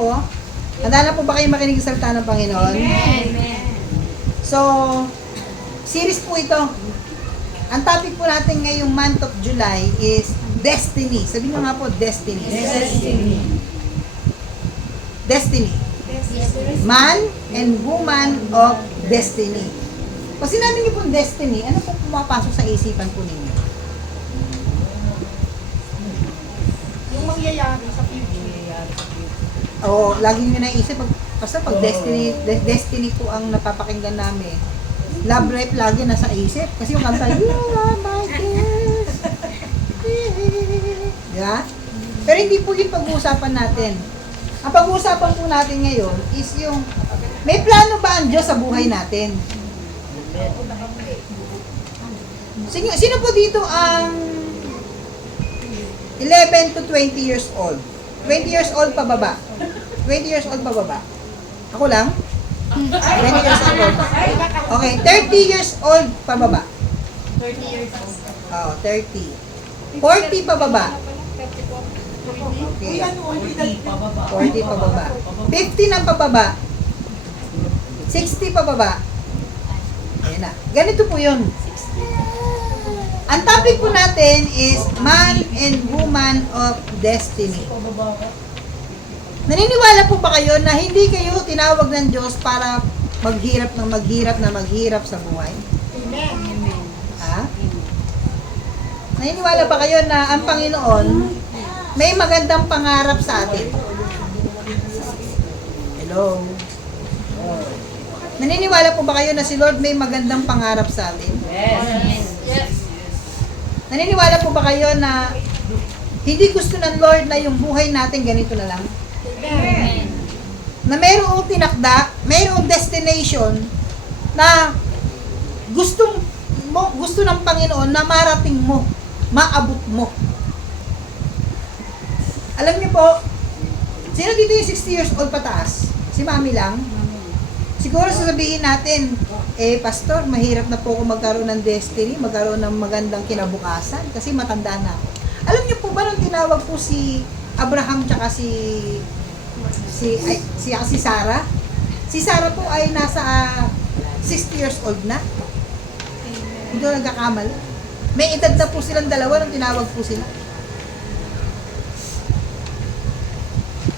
ako. Handa na po ba kayo makinig sa salita ng Panginoon? Amen. So, series po ito. Ang topic po natin ngayong month of July is destiny. Sabihin nyo nga po, destiny. Destiny. Destiny. Man and woman of destiny. Pag sinabi niyo pong destiny, ano po pumapasok sa isipan po ninyo? Yung mangyayari sa future. O, lagi nyo naisip, pag destiny po ang napapakinggan namin. Love life lagi nasa isip. Kasi yung kanta, you are my kiss. Diba? Pero hindi po yung pag-uusapan natin. Ang pag-uusapan po natin ngayon is yung, may plano ba ang Diyos sa buhay natin? Sino po dito ang 11 to 20 years old? 20 years old pababa. 20 years old pababa. Ako lang? 20 years old. Okay, 30 years old pababa. 30 years old. Oh, 30. 40 pababa. Okay. 40 pababa. 50 na pababa. 60 pababa. Ayan na. Ganito po yun. Ang topic po natin is man and woman of destiny. Naniniwala po ba kayo na hindi kayo tinawag ng Diyos para maghirap sa buhay? Amen. Ha? Naniniwala ba kayo na ang Panginoon may magandang pangarap sa atin? Hello? Naniniwala po ba kayo na si Lord may magandang pangarap sa atin? Yes. Naniniwala po ba kayo na hindi gusto ng Lord na yung buhay natin ganito na lang? Amen. Na mayroong tinakda, mayroong destination na gusto ng Panginoon na marating mo, maabot mo. Alam niyo po, sino dito yung 60 years old pataas? Si mami lang? Siguro sasabihin natin, pastor, mahirap na po ako magkaroon ng destiny, magkaroon ng magandang kinabukasan kasi matanda na ako. Alam niyo po ba nung tinawag po si Abraham tsaka si Sarah? Si Sarah po ay nasa 60 years old na. Hindi ko nagkakamali. May edad na po silang dalawa nung tinawag po sila.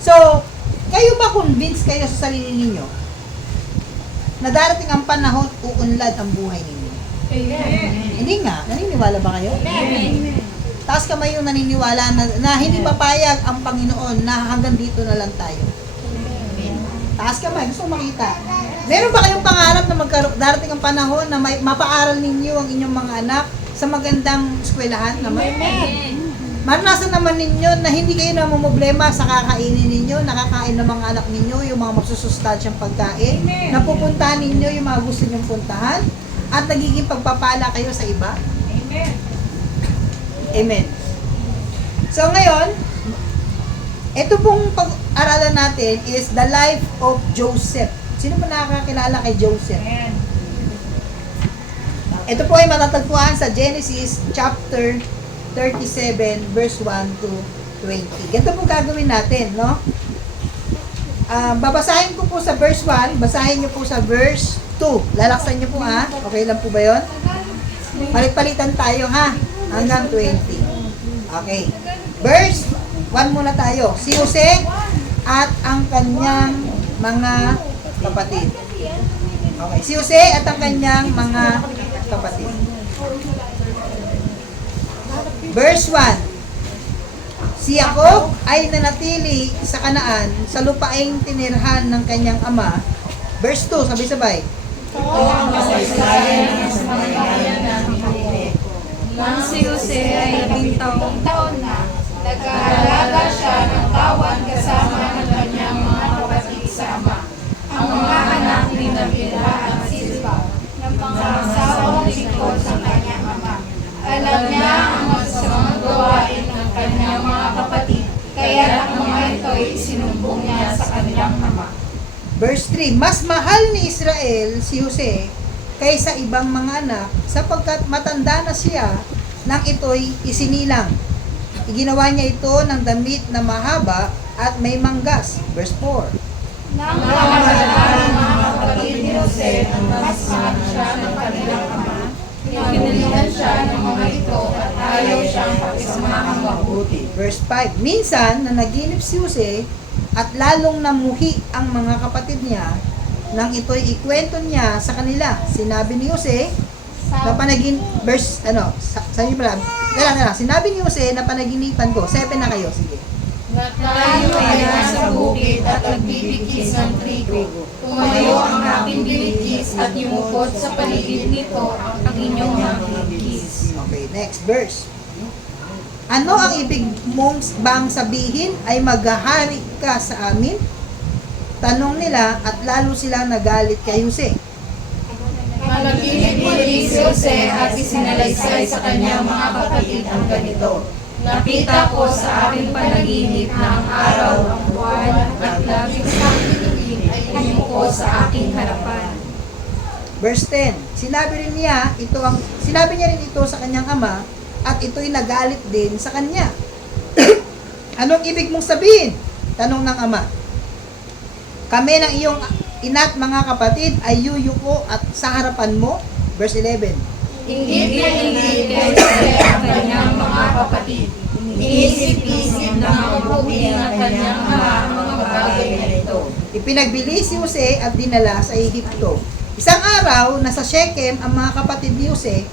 So, kayo ba convinced kayo sa sarili ninyo na darating ang panahon uunlad ang buhay ninyo? Amen. Hindi nga. Naniniwala ba kayo? Amen. Taas kamay yung naniniwala na hindi papayag ang Panginoon na hanggang dito na lang tayo. Taas kamay. Gusto ko makita. Meron ba kayong pangarap na darating ang panahon na mapaaral ninyo ang inyong mga anak sa magandang eskwelahan naman? Amen. Maranasan naman ninyo na hindi kayo namumblema sa kakainin ninyo, nakakain ng mga anak ninyo, yung mga masusustansyang pagkain, Amen. napupuntahan ninyo yung mga gusto nyong puntahan, at nagiging pagpapala kayo sa iba. Amen. Amen. So ngayon, ito pong pag-aralan natin is the life of Joseph. Sino ba nakakakilala kay Joseph? Amen. Ito po ay matatagpuan sa Genesis chapter 37 verse 1 to 20. Ganito po gagawin natin, no? Babasahin ko po sa verse 1, basahin niyo po sa verse 2. Lalaksan niyo po, ha? Okay lang po ba 'yon? Palit-palitan tayo, ha? Hanggang 20. Okay. Verse 1 muna tayo. Si Jose at ang kanyang mga kapatid. Okay. Si Jose at ang kanyang mga kapatid. Verse 1. Si Jacob ay nanatili sa Kanaan sa lupaing tinirhan ng kanyang ama. Verse 2, sabay-sabay. Nang si Jose ay 10 taon na, nag-aalaga siya ng tawan kasama ng kanyang mga kapatid sama. Ang mga anak ni Nabila at Silpa, ng mga asawang lingkod ng kanyang ama. Alam niya ang masamang gawain ng kanyang mga kapatid, kaya ang mga ito'y sinumbong niya sa kanyang ama. Verse 3, mas mahal ni Israel si Jose kaysa ibang mga anak sapagkat matanda na siya nang ito'y isinilang. Iginawa niya ito ng damit na mahaba at may manggas. Verse 4. Nang kamalala ng mga kapatid ni Jose na mas mahal siya ng kanilang ama, pinilihan siya ng mga ito at ayaw siyang pakisamahang mabuti. Verse 5. Minsan, na naginip si Jose at lalong namuhi ang mga kapatid niya, nang ito'y ikwento niya sa kanila. Sinabi ni Jose, na verse, sabi pala, sinabi ni Jose na panaginipan ko. 7 na kayo, sige. Tayo ay nasa bukid at nagbibigkis ng trigo. Tumayo ang aking binigkis at yumukod sa paligid nito ang inyong nagbibigkis. Okay, next verse. Ano ang ibig mong bang sabihin ay maghahari ka sa amin? Tanong nila at lalo silang nagalit kay Jose. Malaginip muli si Jose at isinalaysay sa kanyang mga kapatid ang ganito. Nakita ko sa aking panaginip na ang araw, ang buwan, at labing sa bituin ay yumuko sa aking harapan. Verse 10. Sinabi niya rin ito sa kanyang ama at ito'y nagalit din sa kanya. Anong ibig mong sabihin? Tanong ng ama. Kami ng iyong ina't mga kapatid ay yuyuko at sa harapan mo. Verse 11. Hindi kay Jose ang kanyang mga kapatid. Iisip-isip na mabuti ng kanyang ama ang mga bagay na ito. Ipinagbili si Jose at dinala sa Ehipto. Isang araw, nasa Shechem ang mga kapatid ni Jose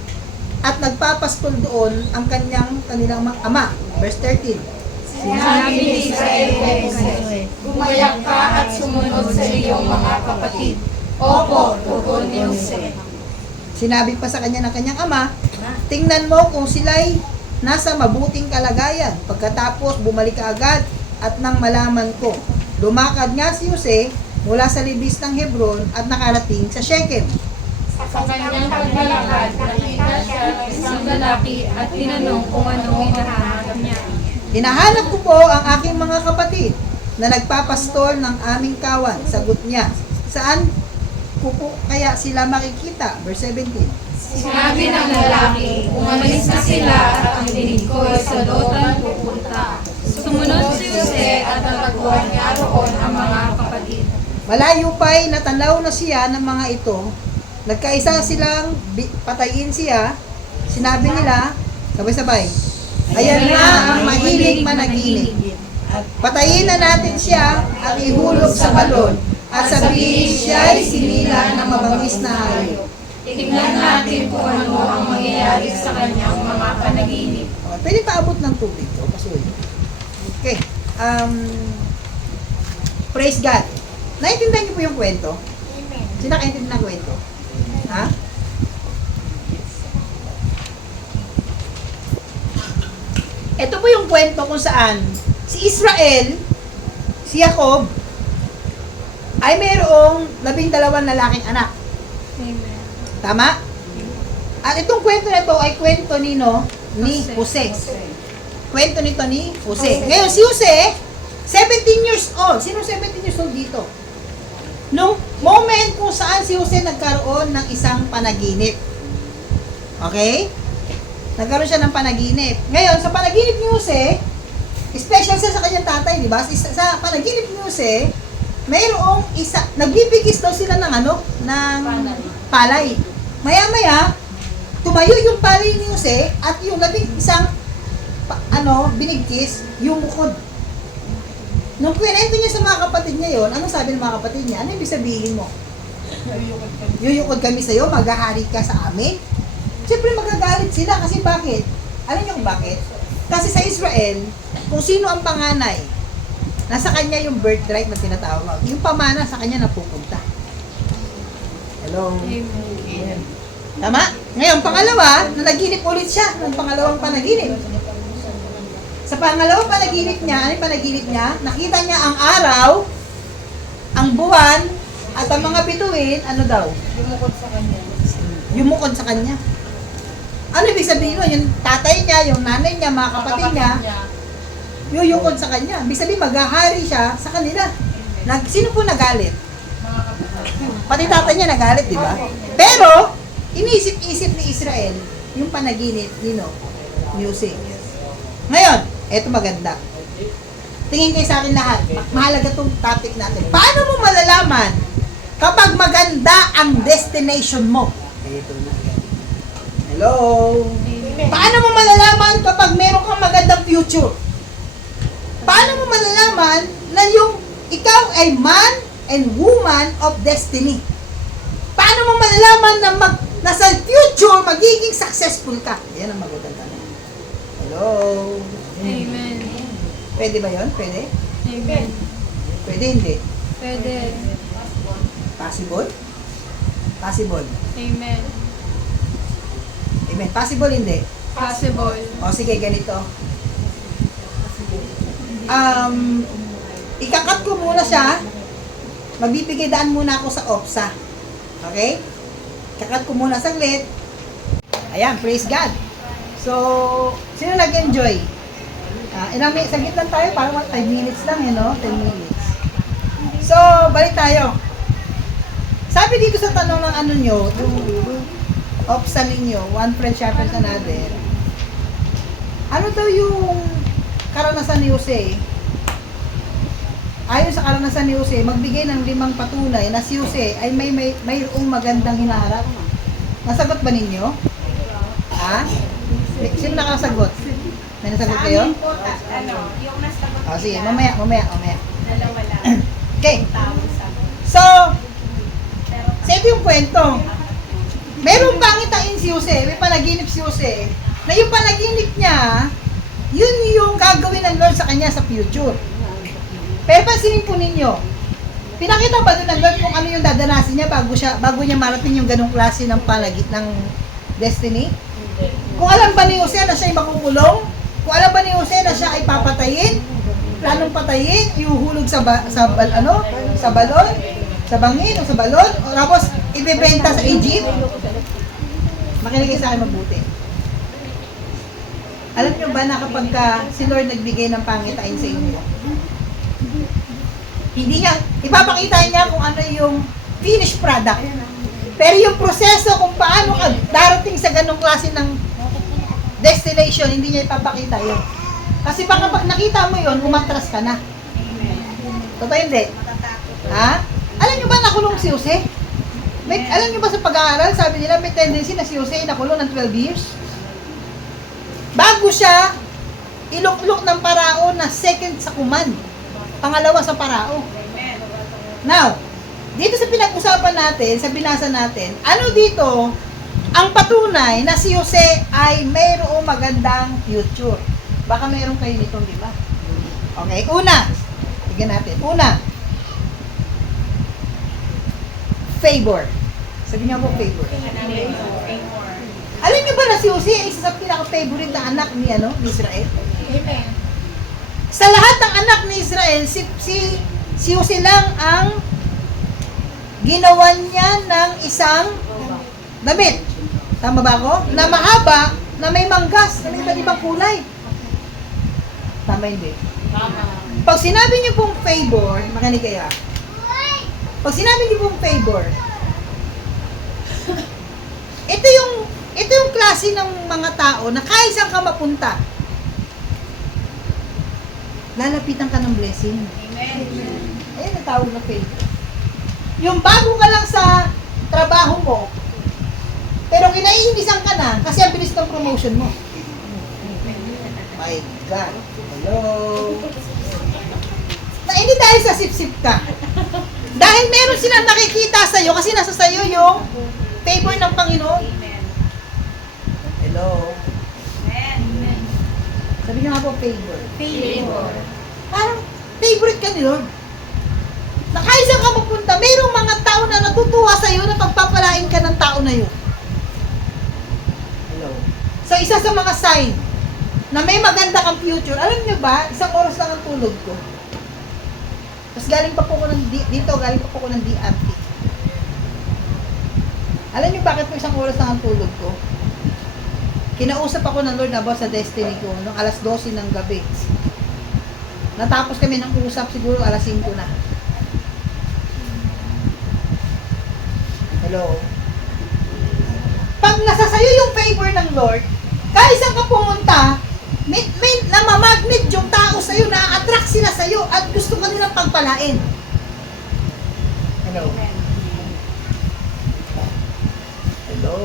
at nagpapastol doon ang kanilang ama. Verse 13. Sinabi ni Israel kay Jose, "Gumayak ka at sumunod sa iyong mga kapatid." Opo, tugon ni Jose. Sinabi pa sa kanya ng kanyang ama, tingnan mo kung sila'y nasa mabuting kalagayan. Pagkatapos, bumalik ka agad at nang malaman ko. Lumakad nga si Jose mula sa libis ng Hebron at nakarating sa Shechem. Sa kanyang paglalakad, nakita siya ng isang lalaki at tinanong kung anong hinahanap niya. Hinahanap ko po ang aking mga kapatid na nagpapastol ng aming kawan. Sagot niya, saan ko po kaya sila makikita? Verse 17. Sinabi ng lalaki, umalis na sila at ang dinig ko ay sa Dotan pupunta. Sumunod si Jose at natagpuan niya roon ang mga kapatid. Malayo pa'y natanaw na siya ng mga ito. Nagkaisa silang patayin siya. Sinabi nila, sabay-sabay, ayan na ang mahilig managinip. Patayin na natin siya at ihulog sa balon at sabihin siya ay sinila ng mabangis na hayop. Tingnan natin kung ano ang mangyayari sa kanyang mga panaginip. Okay, pwede paabot ng tubig to, pasuloy. Okay. Praise God. Naintindihan niyo po yung kwento? Sino nakaintindi ng kwento? Ha? Ito po yung kwento kung saan si Israel, si Jacob, ay mayroong 12 lalaking anak. Amen. Tama? At itong kwento na ito ay kwento ni Jose. Kwento nito ni Jose. Ngayon, si Jose, 17 years old. Sino 17 years old dito? Nung moment kung saan si Jose nagkaroon ng isang panaginip. Okay? Nagkaroon siya ng panaginip. Ngayon, sa panaginip ni Jose, special siya sa kanyang tatay, di ba? Sa panaginip ni Jose, mayroong isa, nagbibigis daw sila ng ng palay. Maya-maya, tumayo yung palay ni Jose at yung isang binigkis, yung bukod. Nung kwento niya sa mga kapatid niya yon, ano sabi ng mga kapatid niya? Ano ibig sabihin mo? Yuyukod kami sa'yo, maghahari ka sa amin? Siyempre magagalit sila kasi bakit? Alam niyo kung bakit? Kasi sa Israel, kung sino ang panganay, nasa kanya yung birthright na tinatawag. Yung pamana sa kanya napupunta. Hello? Amen. Tama? Ngayon, pangalawa, nanaginip ulit siya ng pangalawang panaginip. Sa pangalawang panaginip niya, ano yung panaginip niya? Nakita niya ang araw, ang buwan, at ang mga bituin, ano daw? Lumukod sa kanya. Yumukod sa kanya. Ano ibig sabihin nun? Yung tatay niya, yung nanay niya, mga kapatid niya, yuyukod sa kanya. Ibig sabihin, maghahari siya sa kanila. Sino po nagalit? Mga kapatid. Pati tatay niya nagalit, di ba? Pero, inisip-isip ni Israel yung panaginip ni Jose. Ngayon, eto maganda. tingin kayo sa akin lahat. Mahalaga tong topic natin. Paano mo malalaman kapag maganda ang destination mo? Hello? Paano mo malalaman kapag meron kang magandang future? Paano mo malalaman na yung ikaw ay man and woman of destiny? Paano mo malalaman na nasa future magiging successful ka? Yan ang magandang tanong. Hello? Amen. Pwede ba yon? Pwede? Amen. Pwede hindi? Pwede. Possible? Possible. Amen. Amen. Possible hindi? Possible. O sige, ganito. Ikakat ko muna siya. Magbibigay daan muna ako sa OPSA. Okay? Kakat ko muna saglit. Ayan, praise God. So, sino nag-enjoy? Saglit lang tayo, parang 5 minutes lang, 10 minutes. So, balik tayo. Sabi dito sa tanong ng ano nyo, yung OPSA ninyo, one friend sharpens another. Ano daw yung karanasan ni Jose? Ayon sa karanasan ni Jose, magbigay ng 5 patunay na si Jose ay mayroong magandang hinaharap. Nasagot ba ninyo? Ha? Sino nakasagot? May nasagot kayo? Yung nasagot O sige, mamaya. dalawa lang. Okay. Tawag sagot. So, ito yung kwento. Merong pangitain si Jose, may panaginip si Jose, na yung panaginip niya, yun yung gagawin ng Lord sa kanya sa future. Pero pansinin po ninyo, pinakita ba doon ng Lord kung ano yung dadanasin niya bago niya marating yung ganong klase ng ng destiny? Kung alam ba ni Jose na siya ay makukulong? Kung alam ba ni Jose na siya ay papatayin? Planong patayin? Ihuhulog sa balon? Sa bangin o sa balon? O tapos ibebenta sa Egypt? Makinig kayo sa akin mabuti. Alam niyo ba na kapag si Lord nagbigay ng pangitain sa inyo, hindi niya, ipapakita niya kung ano yung finished product. Pero yung proseso kung paano ka darating sa ganong klase ng destination, hindi niya ipapakita yun. Kasi baka pag nakita mo yun, umatras ka na. Totoo hindi? Ha? Alam niyo ba nakulong si Jose? Alam niyo ba sa pag-aaral, sabi nila may tendency na si Jose nakulong ng 12 years? Bago siya, iluklok ng parao na second sa command. Pangalawa sa parao. Now, dito sa pinag-usapan natin, sa binasa natin, ano dito ang patunay na si Jose ay mayroong magandang future? Baka mayroong kayo nitong, di ba? Okay, una. Tignan natin. Una. Favor. Sabi niya po favor. Alam niyo ba na si Jose ay isa sa pinaka-favorite na anak ni Israel? Amen. Sa lahat ng anak ni Israel, si Jose lang ang ginawan niya ng isang damit. Tama ba ako? Na mahaba, na may manggas, na may iba't ibang kulay. Tama hindi? Pag sinabi niyo pong favor, makinig kayo. Pag sinabi niyo pong favor, ito yung klase ng mga tao na kahit saan ka mapunta, lalapitan ka ng blessing. Ayan ang tawag na favor. Yung bago ka lang sa trabaho mo, pero kinaiinisan ka na kasi ang bilis ng promotion mo. My God. Hello. Na hindi dahil sa sip-sip ka. Dahil meron silang nakikita sa'yo kasi nasa sa'yo yung favor ng Panginoon. Hello. Sabi niyo nga po, favor. Favor. Parang favorite ka ni Lord. Na kahit saan ka mapunta, mayroong mga tao na natutuwa sa'yo na pagpapalain ka ng tao na yun. Hello. So, isa sa mga sign na may maganda kang future, alam niyo ba, isang oras lang ang tulog ko. Tapos galing pa po ko ng DRT. Alam niyo bakit po isang oras lang ang tulog ko? Kinausap ako ng Lord about sa destiny ko noong alas 12 ng gabi. Natapos kami ng usap siguro alas 5 na. Hello? Pag nasa sayo yung favor ng Lord, kahit saan ka pumunta, may namamagnet yung tao sa'yo, na-attract sila sa'yo at gusto ka nilang pagpalain. Hello. Hello.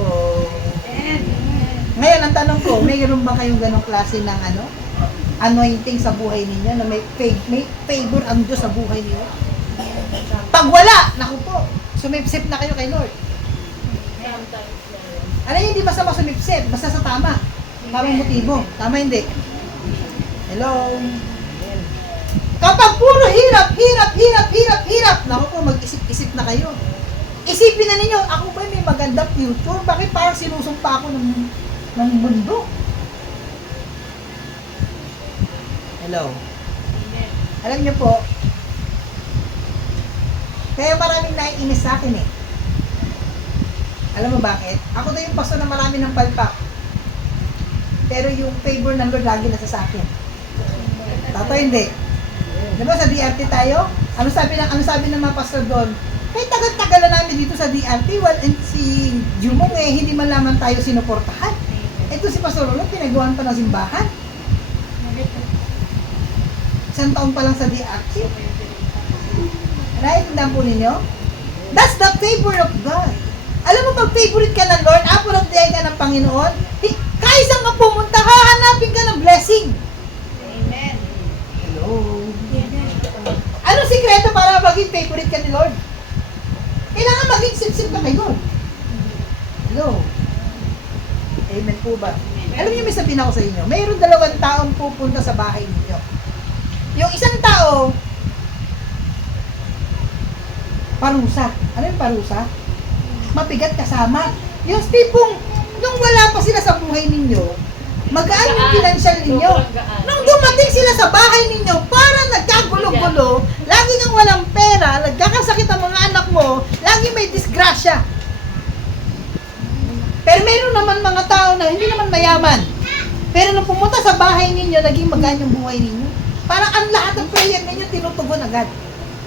Ngayon, ang tanong ko, mayroon ba kayong ganong klase ng anointing sa buhay ninyo na may favor ang Diyos sa buhay ninyo? Pag wala, naku po, sumipsip na kayo kay Lord. Ano yun, hindi masama sumipsip, basta sa tama. Tamang motibo. Tama hindi? Hello? Kapag puro hirap, naku po, mag-isip-isip na kayo. Isipin na ninyo, ako ba may magandang future? Bakit parang sinusumpa ako ng mundo? Hello? Alam niyo po, kaya maraming naiinis sa akin eh. Alam mo bakit? Ako na yung paso na marami ng palpak. Pero yung favor ng Lord lagi nasa sa akin. Tato hindi. Diba sa DRT tayo? Ano sabi ng mga pastor doon? Kahit tagal-tagal na namin dito sa DRT, and si Jumong hindi man lamang tayo sinuportahan. Ito si Pastor Lolo, pinagawan pa ng simbahan. Isang taon pa lang sa DRT. Naiintindihan po ninyo? That's the favor of God. Alam mo, pag favorite ka ng Lord, apple of the eye ka ng Panginoon, kahit saan ka pumunta, hahanapin ka ng blessing. Amen. Hello? Anong sikreto para maging favorite ka ni Lord? Kailangan maging sip-sip ka kay Lord. Hello? Amen po ba? Alam niyo, may sabihin ako sa inyo, mayroon 2 taong pupunta sa bahay ninyo. Yung isang tao, parusa. Ano yung parusa? Mabigat kasama. Yung tipong, nung wala pa sila sa buhay ninyo, magaan yung financial ninyo. Nung dumating sila sa bahay ninyo, parang nagkagulo-gulo, lagi kang walang pera, nagkakasakit ang mga anak mo, lagi may disgrasya. Pero meron naman mga tao na hindi naman mayaman. Pero nung pumunta sa bahay ninyo, naging magaan yung buhay ninyo. Parang ang lahat ng prayer ninyo tinutugon agad.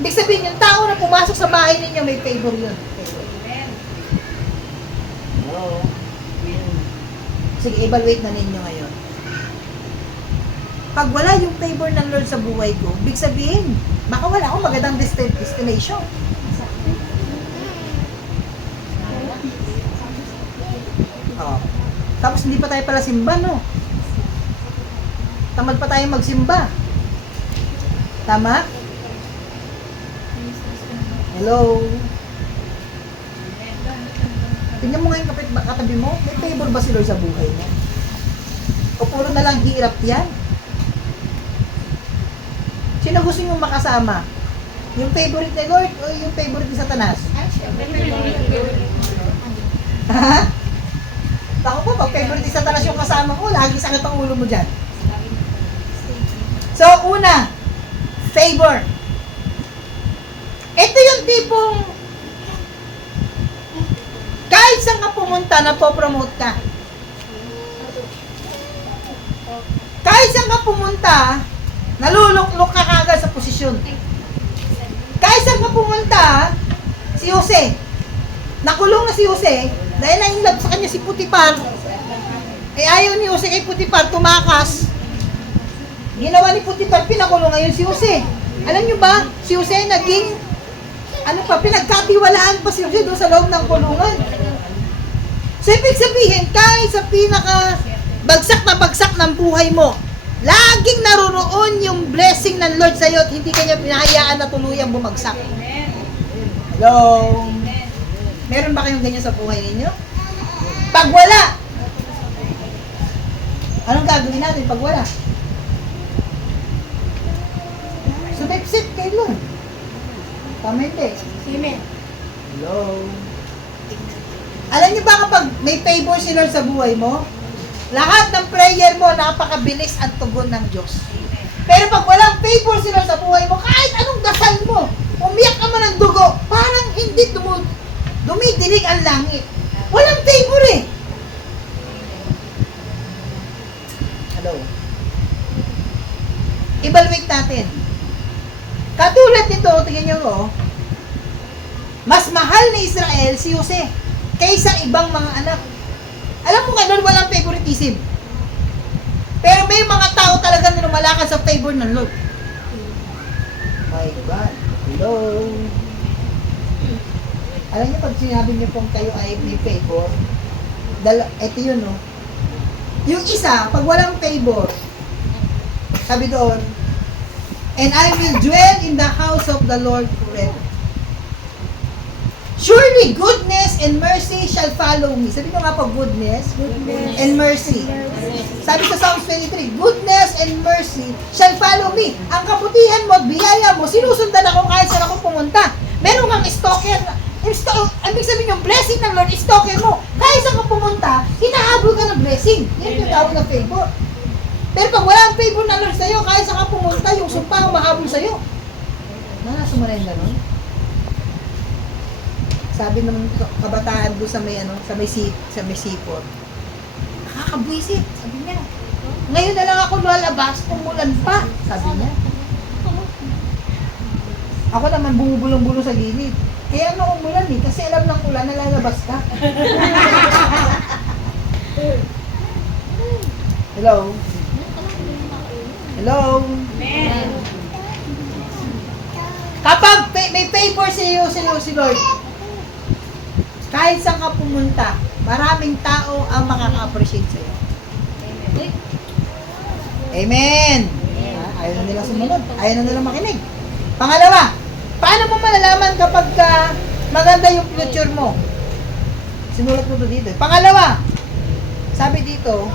Ibig sabihin, yung tao na pumasok sa bahay ninyo, may favor yun. Amen. Hello? Sige, evaluate na ninyo ngayon. Pag wala yung favor ng Lord sa buhay ko, ibig sabihin, baka wala akong magandang destination. Oh. Tapos hindi pa tayo pala simba, no? Tamad pa tayo magsimba. Tama? Hello? Tingnan mo nga yung katabi mo, may favor ba si Lord sa buhay mo? O puro na lang hirap yan? Sino gusto nyo makasama? Yung favorite ni Lord o yung favorite ni Satanas? Ha? Ako po, pag favorite ni Satanas yung kasama ko, lagi sakit ang ulo mo dyan. So, una, favor. Ito yung tipong kahit saan ka pumunta, napopromote ka. Kahit saan ka pumunta, naluluklok ka kagad sa posisyon. Kahit saan ka pumunta, si Jose, nakulong na si Jose, dahil na-inlove sa kanya si Putipar, ayaw ni Jose kay Putipar, tumakas. Ginawa ni Putipar, pinakulong ngayon si Jose. Alam nyo ba, si Jose naging pinagkatiwalaan pa si Jose doon sa loob ng kulungan. So, ibig sabihin, kahit sa pinaka bagsak ng buhay mo, laging naroroon yung blessing ng Lord sa iyo at hindi kanya pinahayaan na tuluyang bumagsak. Amen. Hello? Amen. Meron ba kayong ganyan sa buhay ninyo? Pag wala, anong gagawin natin pag wala? Sumipsip kay Lord. Tama hindi? Amen. Hello? Alam niyo ba kapag may favor si Lord sa buhay mo, lahat ng prayer mo, napakabilis ang tugon ng Diyos. Pero pag walang favor si Lord sa buhay mo, kahit anong dasal mo, umiyak ka man ng dugo, parang hindi dumidilig ang langit. Walang favor eh. Hello? Evaluate natin. Katulad nito, tingnan nyo ko, mas mahal ni Israel si Jose kaysa ibang mga anak. Alam mo nga doon, walang favoritism. Pero may mga tao talaga na lumalakad sa favor ng Lord. My God. Hello. Alam niyo, pag sinabi niyo pong kayo ay may favor, ito yun, no? Yung isa, pag walang favor, sabi doon, and I will dwell in the house of the Lord forever. Surely goodness and mercy shall follow me. Sabi nyo nga pa, goodness and mercy. Sabi sa Psalms 23, goodness and mercy shall follow me. Ang kabutihan mo at biyaya mo, sinusundan ako kahit saan ako pumunta. Meron kang stalker. Ibig sabihin yung blessing ng Lord, stalker mo. Kahit saan ka pumunta, hinahabol ka ng blessing. Yan yung tawag ng favor. Pero pag wala ang favor ng Lord sa'yo, kahit saan ka pumunta, yung sumpa humahabol sa'yo. Nasa mo na yung gano'n? Sabi ng kabataan doon sa may sipot. Nakakabwisit, sabi niya. Ngayon na lang ako lalabas, umulan pa, sabi niya. Ako naman bumubulong-bulong sa gilid. Kaya ano umulan eh, kasi alam ng ulan na lalabas ka. Hello? Hello? Amen. Kapag may favor sa iyo si Lord, kahit saan ka pumunta, maraming tao ang makaka-appreciate sa iyo. Amen. Ayaw na nila sumunod. Ayaw na nila makinig. Pangalawa, paano mo malalaman kapag maganda yung future mo? Sinulat mo to dito. Pangalawa, sabi dito,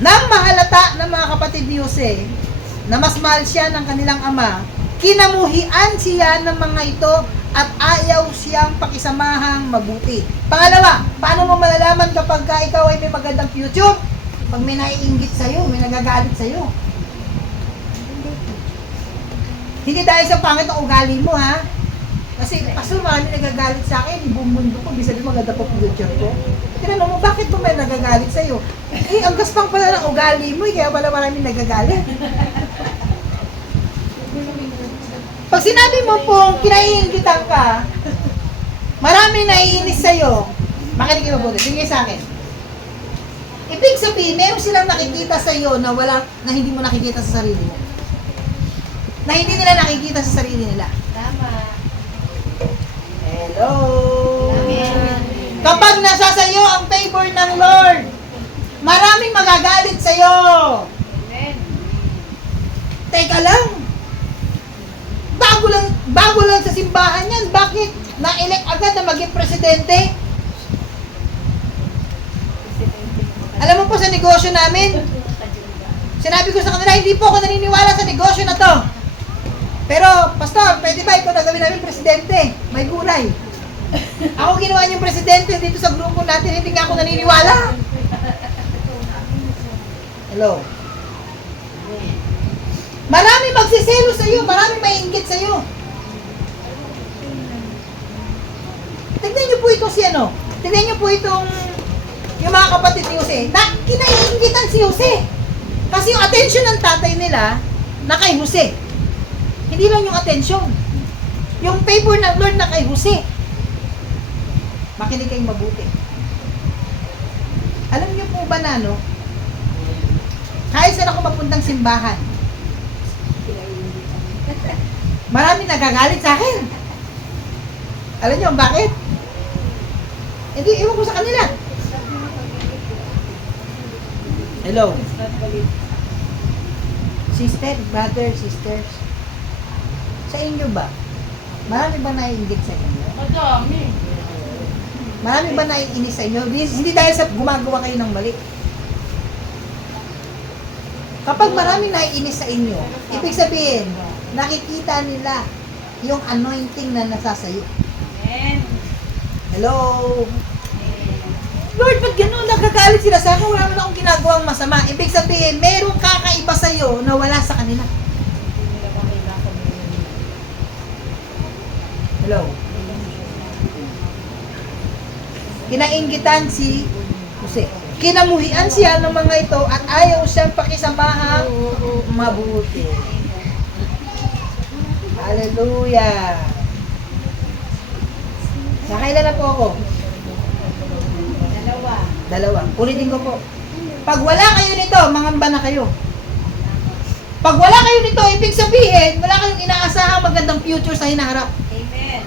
nang mahalata ng mga kapatid ni Jose na mas mahal siya ng kanilang ama, kinamuhian siya ng mga ito at ayaw siyang pakisamahang mabuti. Pangalawa, paano mo malalaman kapag ikaw ay may magandang future? Pag may naiinggit sa'yo, may nagagalit sa'yo. Hindi dahil sa pangit ang ugali mo, ha? Kasi, pastor, marami nagagalit sa akin, buong mundo ko, bisa din maganda pa future ko. Tinanong mo, bakit ba may nagagalit sa'yo? Eh, ang gaspang pala ng ugali mo, kaya pala maraming nagagalit. Pag sinabi mo pong kinaiingitan ka, maraming naiinis sa'yo, makinig kayo mabuti, tingin sa akin. Ibig sabihin, meron silang nakikita sa'yo na hindi mo nakikita sa sarili mo. Na hindi nila nakikita sa sarili nila. Tama. Hello? Amen. Kapag nasa sa'yo ang favor ng Lord, maraming magagalit sa'yo. Amen. Teka lang. Bago lang sa simbahan yan. Bakit na-elect agad na maging presidente? Alam mo po sa negosyo namin, sinabi ko sa kanila, hindi po ako naniniwala sa negosyo na to. Pero, pastor, pwede ba ikaw na gawin namin presidente? May gulay. Ako ginawa niyong presidente dito sa grupo natin, hindi nga ako naniniwala. Hello? Marami magsiselo sa iyo, marami maiinggit sa iyo. Tignan niyo po itong tignan niyo po itong yung mga kapatid ni Jose, na kinaiingitan si Jose. Kasi yung attention ng tatay nila, na kay Jose. Hindi lang yung attention. Yung favor ng Lord na kay Jose. Makinig kayong mabuti. Alam niyo po ba na, no? Kahit saan ako mapuntang simbahan, marami nagagalit sa akin. Alam niyo bakit? Hindi, iwan ko sa kanila. Hello. Sister, brother, sisters. Sa inyo ba? Marami ba naiinggit sa inyo? Madami. Marami ba naiinis sa inyo? Hindi dahil sa gumagawa kayo ng mali. Kapag maraming naiinis sa inyo, ibig sabihin, nakikita nila yung anointing na nasa sayo. Amen. Hello? Lord, ba't gano'n? Nagagalit sila sa akin, wala naman akong ginagawang masama. Ibig sabihin, merong kakaiba sa'yo na wala sa kanila. Hello? Kinainggitan si Jose. Kinamuhian siya ng mga ito at ayaw siyang pakisamahang mabuti. Hallelujah! Nakailan na po ako? Dalawa. Dalawa. Ulitin ko po. Pag wala kayo nito, mangamba na kayo. Pag wala kayo nito, ibig sabihin, wala kayong inaasahang magandang future sa hinaharap. Amen.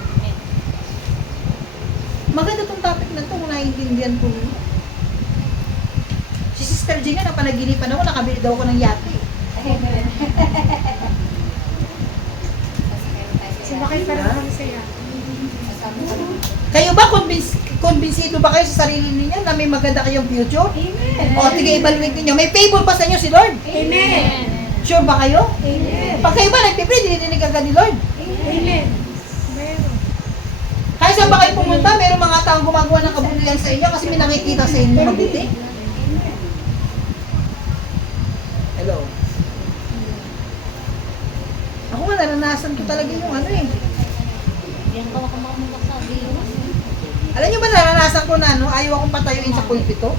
Maganda tong topic na to kung naiintindihan ko ninyo. Si Sister Jing nga, napanaginipan ako, nakabili daw ako ng yate. Amen. Sumakay pa rin kami sa iya. Kayo ba, kumbinsido ba kayo sa sarili ninyo na may maganda kayong future? Amen. O, tige, ibalik ninyo. May favor ba sa inyo si Lord? Amen. Sure ba kayo? Amen. Pag kayo ba nagpipray, dinidinig agad ni Lord? Amen. Meron. Kahit saan ba kayo pumunta, mayroong mga taong gumagawa ng kabutihan sa inyo kasi may nakikita sa inyo mabuti. Hello. Ako nga, naranasan ko talaga yung ano eh. Alam niyo ba, naranasan ko na ano, ayaw akong patayuin sa pulpito.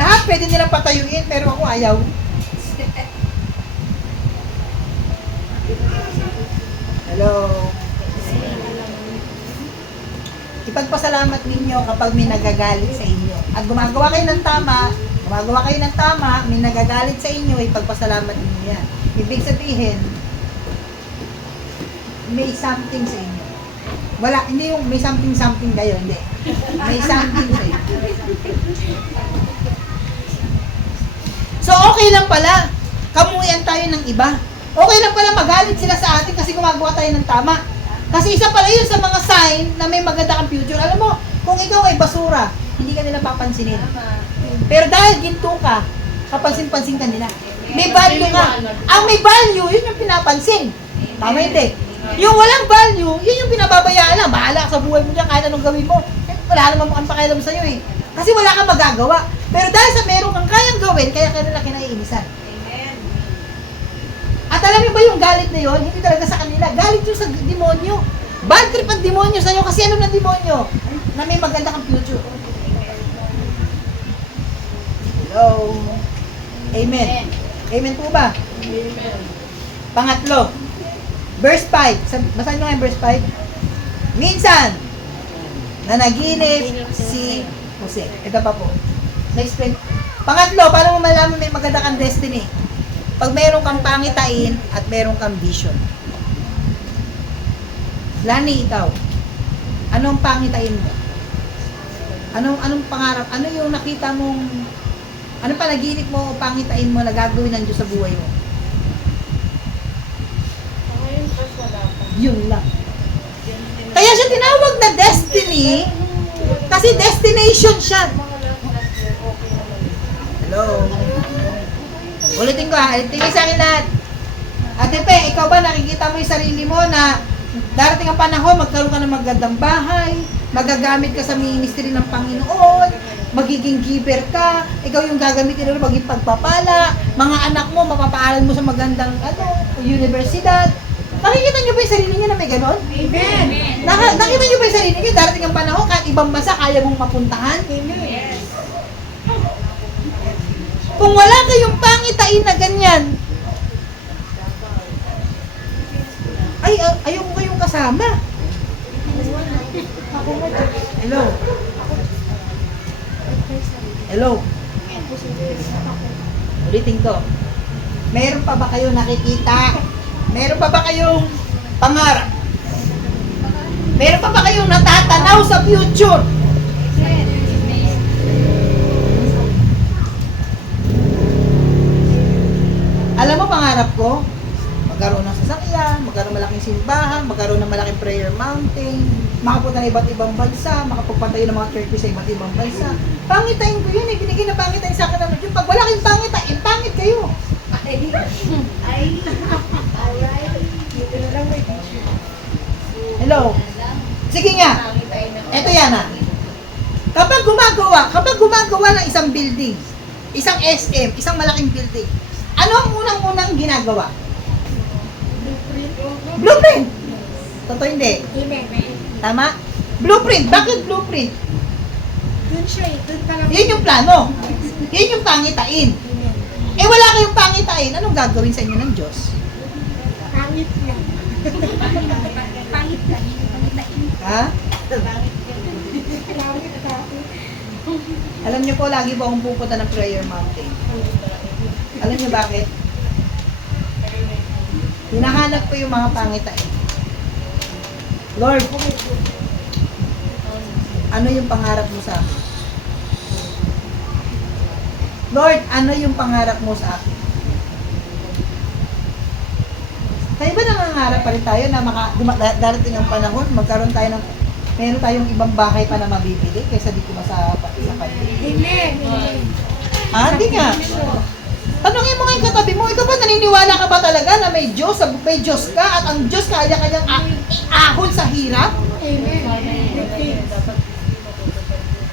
Lahat pwede nilang patayuin, pero ako ayaw. Hello. Ipagpasalamat ninyo kapag may nagagalit sa inyo. At gumagawa kayo ng tama, may nagagalit sa inyo, ipagpasalamat ninyo yan. Ibig sabihin, may something sa inyo. Wala, hindi yung may something kayo, hindi. May something sa inyo. So, okay lang pala. Kamuyan tayo ng iba. Okay lang pala magalit sila sa atin kasi gumagawa tayo ng tama. Kasi isa pala yun sa mga sign na may maganda kang future. Alam mo, kung ikaw ay basura, hindi ka nila papansinin. Pero dahil ginto ka, kapansin-pansin ka nila. May value ka. Ang may value, yun yung pinapansin. Tama hindi. Yung walang value, yun yung pinababayaan lang. Bahala ka sa buhay mo dyan, kahit anong gawin mo. Wala naman mukhang pakialam sa'yo eh. Kasi wala kang magagawa. Pero dahil sa meron kang kayang gawin, kaya ka nila kinaiinisan. Amen. At alam niyo ba yung galit na yun? Hindi talaga sa kanila. Galit yung sa demonyo. Bad trip ang demonyo sa'yo kasi ano ng demonyo? Na may maganda kang future. Hello? Amen. Amen po ba? Amen. Pangatlo. Verse 5. Basahin nyo nga yung verse 5. Minsan, nanaginip si Jose. Ito pa po. Na-explain. Pangatlo, paano mo malaman may maganda kang destiny? Pag meron kang pangitain at meron kang vision. Lani, ikaw. Anong pangitain mo? Anong pangarap? Ano yung nakita mong, ano panaginip mo o pangitain mo na gagawin ng Diyos sa buhay mo? Yun lang. Kaya siya tinawag na destiny kasi destination siya. Hello. Ulitin ko ha. Tingin sa akin lahat. Ate Pe, ikaw ba nakikita mo yung sarili mo na darating ang panahon, magkaroon ka ng magandang bahay, magagamit ka sa ministry ng Panginoon, magiging giver ka, ikaw yung gagamitin nila maging pagpapala, mga anak mo, mapapaaral mo sa magandang universidad. Nakikita niyo ba yung sarili niyo na may ganon? Amen. Nakita niyo ba yung sarili niyo, darating ang panahon, kahit ibang bansa, kaya mong mapuntahan? Yes. Kung wala kayong pangitain na ganyan, ay, ayaw ko kayong kasama. Hello? Hello? Ulitin ko. Meron pa ba kayong nakikita? Meron pa ba kayong pangarap? Meron pa ba kayong natatanaw sa future? Alam mo, pangarap ko, magkaroon ng sasakyan, magkaroon ng malaking simbahan, magkaroon ng malaking prayer mountain, makapunta ng iba't ibang bansa, makapagpatayo ng mga churches sa iba't ibang bansa. Pangitain ko yun eh, binigay na pangitain sa akin ng Lord. Pag wala kayong pangitain, pangit kayo. Hello? Sige nga. Eto yan ah. Kapag gumagawa ng isang building, isang SM, isang malaking building, ano ang unang-unang ginagawa? Blueprint. Totoo hindi? Tama? Blueprint. Bakit blueprint? Doon siya eh. Doon ka lang. Yun yung plano. Yun yung pangitain. Eh wala kayong pangitain, anong gagawin sa inyo ng Diyos? Pangit lang. Pangit lang. Ha? Pangit ka. Alam niyo po, lagi po akong pupunta ng prayer mountain. Alam niyo bakit? Hinahanap ko yung mga pangitain. Lord, ano yung pangarap mo sa akin? Lord, ano yung pangarap mo sa akin? Kaya ba nangangarap pa rin tayo na darating ang panahon, magkaroon tayo ng, meron tayong ibang bahay pa na mabibili kaysa dito ba sa paligid? Amen. Ah, hindi nga. Tanungin mo nga yung katabi mo, ikaw ba naniniwala ka ba talaga na may Diyos ka at ang Diyos kanya-kanyang ahon sa hirap? Amen.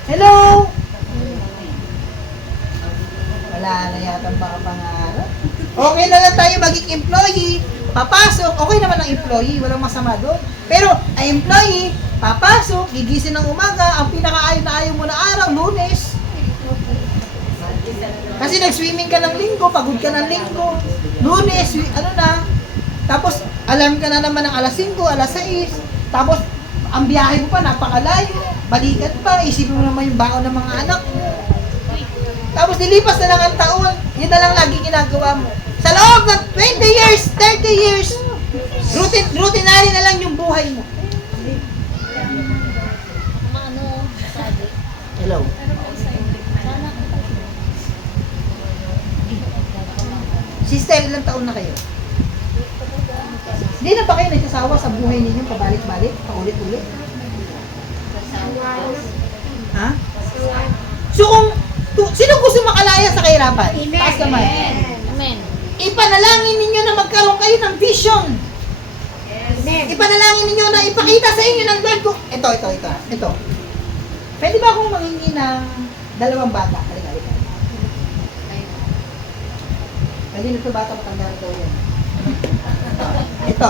Hello? Wala na yata ang baka pangarap. Okay na lang tayo maging employee. Papasok, okay naman ang employee, walang masama doon. Pero ang employee, papasok, gigising ng umaga, ang pinakaayon na ayaw mo na araw, Lunes. Kasi nag-swimming ka ng linggo, pagod ka ng linggo. Lunes, ano na. Tapos, alam ka na naman ng alas 5, alas 6. Tapos, ang biyahe mo pa, napakalayo. Balikan pa, isipin mo naman yung baon ng mga anak mo. Tapos, nilipas na lang ang taon. Yun na lang lagi ginagawa mo. Sa loob ng 20 years, 30 years, routinary na lang yung buhay mo. Hello. Sister, ilang taon na kayo? Hindi na ba kayo nagsasawa sa buhay ninyo pabalik-balik, paulit-ulit? Ha? So sino gusto makalaya sa kahirapan? Taas naman. Amen. Ipanalangin ninyo na magkaroon kayo ng vision. Amen. Ipanalangin ninyo na ipakita sa inyo ng Lord kung... Ito. Pwede ba akong mangingi ng 2 bata? Halika. Pwede na ito bata, matanda na ito yan. Ito.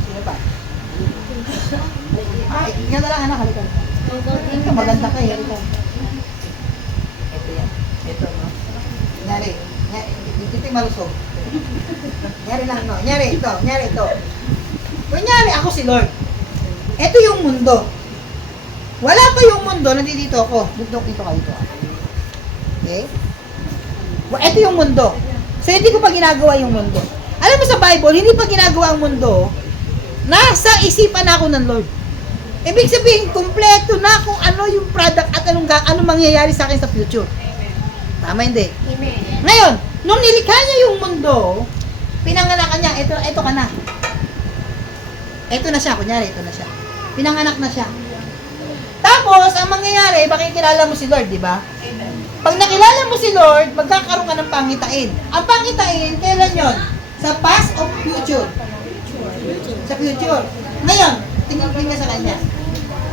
Sino pa? Ikaw na lang anak, halika. Ito, maganda kayo, halika. Ito yan. Ito, no? Nyari. Dito yung malusog. Nyari lang, no? Nyari ito. Kunyari, ako si Lord. Ito yung mundo. Wala pa yung mundo, nandito ako. Bugdok dito ka dito. Okay? Ito yung mundo. So, hindi ko pa ginagawa yung mundo. Alam mo sa Bible, hindi pa ginagawa ang mundo, nasa isipan ako ng Lord. Ibig sabihin, kumpleto na kung ano yung product at anong mangyayari sa akin sa future. Tama hindi? Amen. Ngayon, nung nilikha niya yung mundo, pinanganakan niya, ito ka na. Ito na siya, kunyari, ito na siya. Pinanganak na siya. Tapos, ang mangyayari, makikilala mo si Lord, di ba? Pag nakilala mo si Lord, magkakaroon ka ng pangitain. Ang pangitain, kailan yon? Sa past o future? Sa future. Ngayon, tingin ka sa kanya.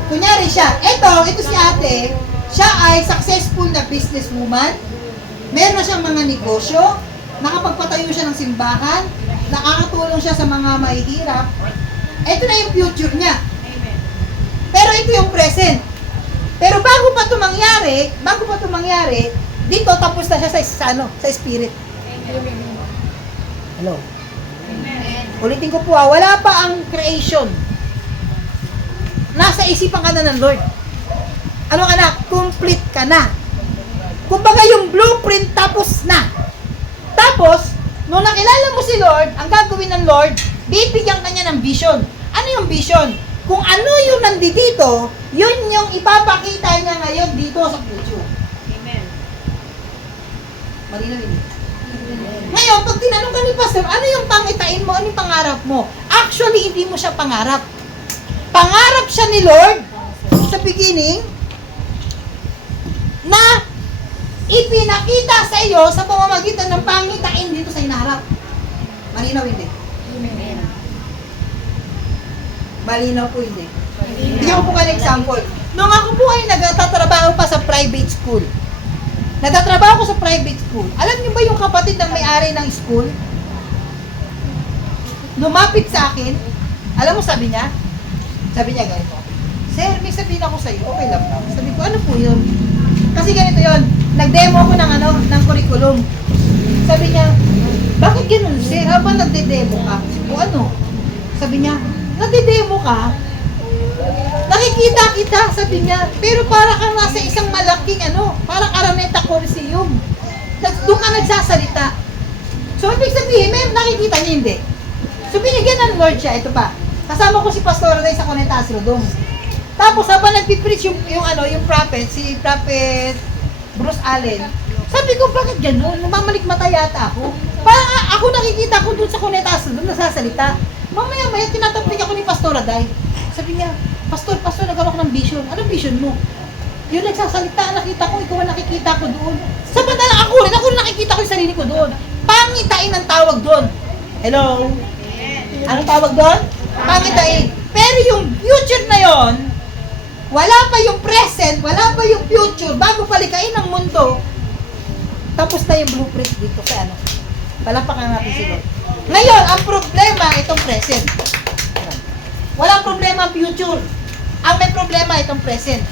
Kunyari siya, ito si ate, siya ay successful na businesswoman, meron na siyang mga negosyo, nakapagpatayo siya ng simbahan, nakakatulong siya sa mga mahihirap. Ito na yung future niya. Pero ito yung present. Pero bago pa ito mangyari, dito tapos na siya sa spirit. Hello. Ulitin ko po wala pa ang creation. Nasa isipan ka na ng Lord. Ano ka na? Complete ka na. Kumbaga yung blueprint tapos na. Tapos, nung nakilala mo si Lord, ang gagawin ng Lord, bibigyan ka niya ng vision. Ano yung vision? Kung ano yung nandito, yun yung ipapakita niya ngayon dito sa future. Amen. Malinaw yun. Ngayon, pag tinanong ka ni Pastor, ano yung pangitain mo, ano yung pangarap mo? Actually, hindi mo siya pangarap. Pangarap siya ni Lord sa beginning na ipinakita sa iyo sa pamamagitan ng pangitain dito sa hinaharap. Malinaw hindi? Amen. Malinaw po hindi. Bigyan ko po kayo ng example. Nung ako po ay nagtatrabaho pa sa private school. Nagtatrabaho ko sa private school. Alam niyo ba yung kapatid ng may-ari ng school? Lumapit sa akin. Alam mo sabi niya? Sabi niya ganito. Sir, may sabihin ako sa iyo. Okay lang na. Sabi ko, ano po yun? Kasi ganito yun. Nag-demo ko ng curriculum. Sabi niya, bakit ganun, sir? Habang nagde-demo ka? O ano? Sabi niya, nagde-demo ka? nakikita kita, sabi niya, pero para kang nasa isang malaking parang Araneta Coliseum. Doon ka nagsasalita. So, ibig sabihin, may nakikita niya hindi. So, binigyan ng Lord siya, ito pa. Kasama ko si Pastora Day sa Conectas Rodom. Tapos, habang nagpipreach yung prophet, si Prophet Bruce Allen, sabi ko, bakit ganun? Namamalikmata yata ako. Parang ako nakikita ko doon sa Conectas Rodom, nasasalita. Mamaya-maya, tinatapik ako ni Pastora Day. Sabi niya, Pastor, nagkaroon ko ng vision. Anong vision mo? Yung nagsasalita, nakita ko, ikaw ang nakikita ko doon. Samantala ako rin nakikita ko yung sarili ko doon. Pangitain ang tawag doon. Hello? Anong tawag doon? Pangitain. Pero yung future na yon, wala pa yung present, wala pa yung future, bago palikain ang mundo, tapos na yung blueprint dito sa Palapakan natin si Lord. Ngayon, ang problema, itong present. Walang problema ang future. Ang may problema itong present.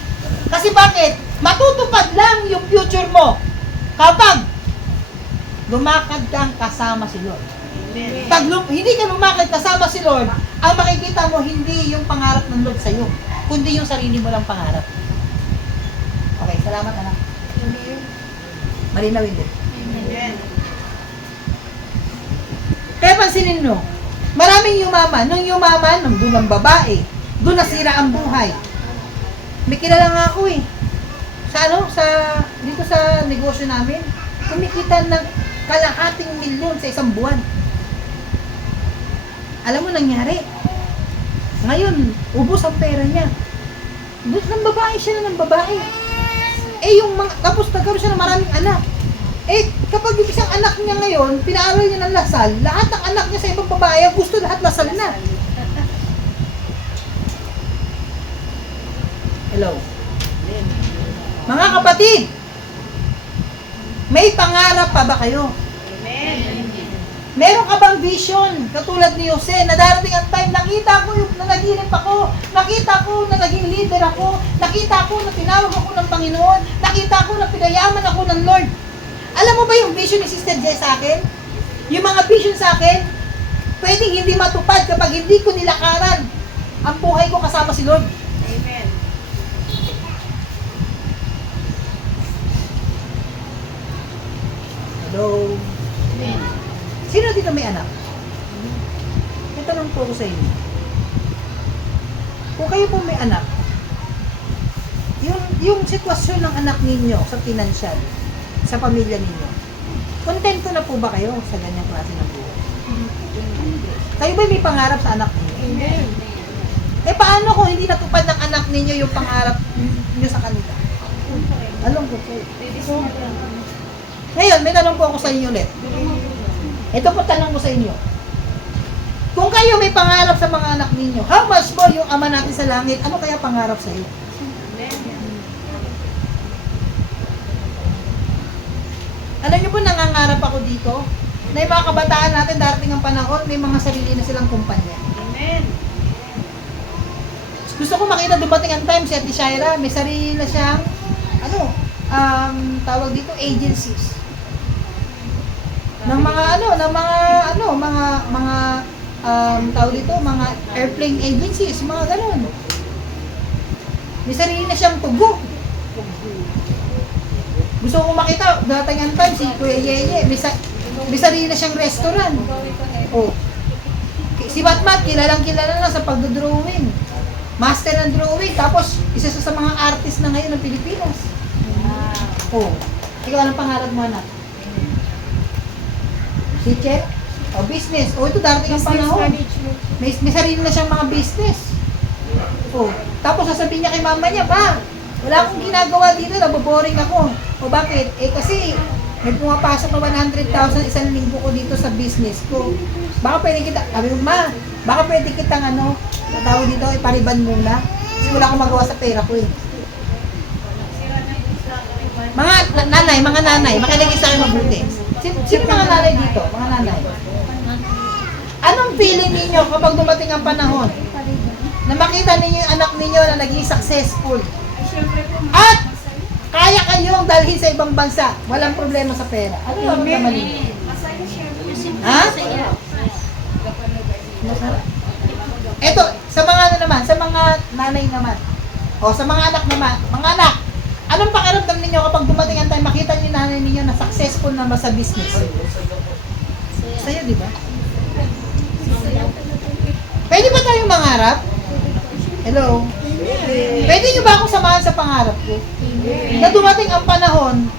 Kasi bakit? Matutupad lang yung future mo kapag lumakad kang kasama si Lord. Pag hindi ka lumakad kasama si Lord, ang makikita mo hindi yung pangarap ng Lord sa'yo, kundi yung sarili mo lang pangarap. Okay, salamat anak. Malinaw hindi? Kaya pansinin nyo, maraming yumaman. Nung yumaman, nung doon ang babae, doon nasira ang buhay. May kilala nga ako dito sa negosyo namin, kumikita ng kalahating milyon sa isang buwan. Alam mo nangyari? Ngayon, ubos ang pera niya. Ng babae siya na ng babae. Tapos nagkaroon siya ng maraming anak. Kapag yung isang anak niya ngayon, pinaaral niya ng lasal, lahat ng anak niya sa ibang babae, gusto lahat lasal na. Hello. Mga kapatid, may pangarap pa ba kayo? Meron ka bang vision? Katulad ni Jose, na darating ang time, nakita ko yung nanaginip ako, nakita ko na naging leader ako, nakita ko na tinawag ako ng Panginoon, nakita ko na pinayaman ako ng Lord. Alam mo ba yung vision ni Sister Jess sa akin? Yung mga vision sa akin, pwedeng hindi matupad kapag hindi ko nilakaran ang buhay ko kasama si Lord. Amen. Hello? Amen. Sino dito may anak? May tanong po ako sa inyo. Kung kayo po may anak, yung sitwasyon ng anak ninyo sa financial, sa pamilya ninyo, kontento na po ba kayo sa ganyang klase ng buhay? Kayo ba may pangarap sa anak ninyo? Amen. Paano kung hindi natupad ng anak ninyo yung pangarap niyo sa kanila? Alam ko po. Ngayon, may tanong po ako sa inyo ulit. Ito po tanong ko sa inyo. Kung kayo may pangarap sa mga anak ninyo, how much more yung Ama natin sa langit, ano kaya pangarap sa iyo? Alam niyo po, nangangarap ako dito na yung mga kabataan natin, darating ang panahon, may mga sarili na silang kumpanya. Amen. Gusto ko makita dumating ang time si Ate Shaira, may sarili na siyang, tawag dito, agencies. Ng mga tawag dito, mga airplane agencies, mga ganun. May sarili na siyang tugo. Gusto ko makita, dating ang time, si Kuya Yeye, may sarili na siyang restaurant. Oh. Si Batmat, kilalang kilala na sa pagdodrawing. Master ng drawing, tapos isa sa mga artist na ngayon ng Pilipinas. Oh. Ikaw, anong pangarap mo, anak? Teacher? O business? O ito, darating ang panahon. May sarili na siyang mga business. O, tapos sasabihin niya kay mama niya, "Pa, wala akong ginagawa dito, naboboring ako." O bakit? Kasi may pumapasok na 100,000 isang linggo ko dito sa business ko. Baka pwede kita, sabi ko, "Ma, baka pwede kitang tawag dito, ipariban muna. Kasi wala akong magawa sa pera ko eh." Mga nanay, makinig sa akin mabuti. Sino mga nanay dito? Mga nanay. Anong feeling ninyo kapag dumating ang panahon na makita ninyo yung anak ninyo na naging successful? At kaya kayong dalhin sa ibang bansa, walang problema sa pera. Ano yung naman ninyo? Ha? Masarap. Eto, sa mga nanay naman, O, sa mga anak naman, mga anak, anong pakiramdam ninyo kapag dumating ang time, makita niyo yung nanay ninyo na successful naman sa business? Sa'yo, di ba? Pwede ba tayong mangarap? Hello? Pwede niyo ba akong samahan sa pangarap ko? Na dumating ang panahon,